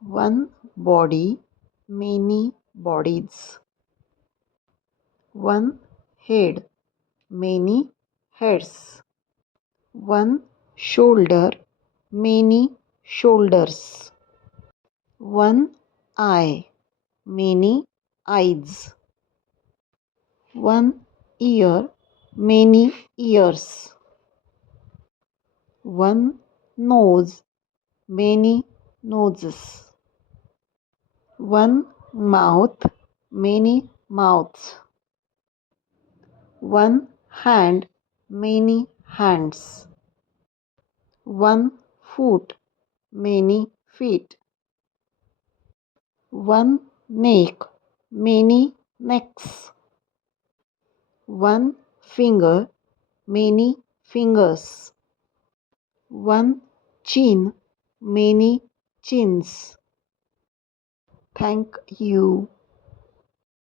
One body, many bodies. One head, many heads. One shoulder, many shoulders. One eye, many eyes. One ear, many ears. One nose, many noses. One mouth, many mouths. One hand, many hands. One foot, many feet. One neck, many necks. One finger, many fingers. One chin, many chins. Thank you.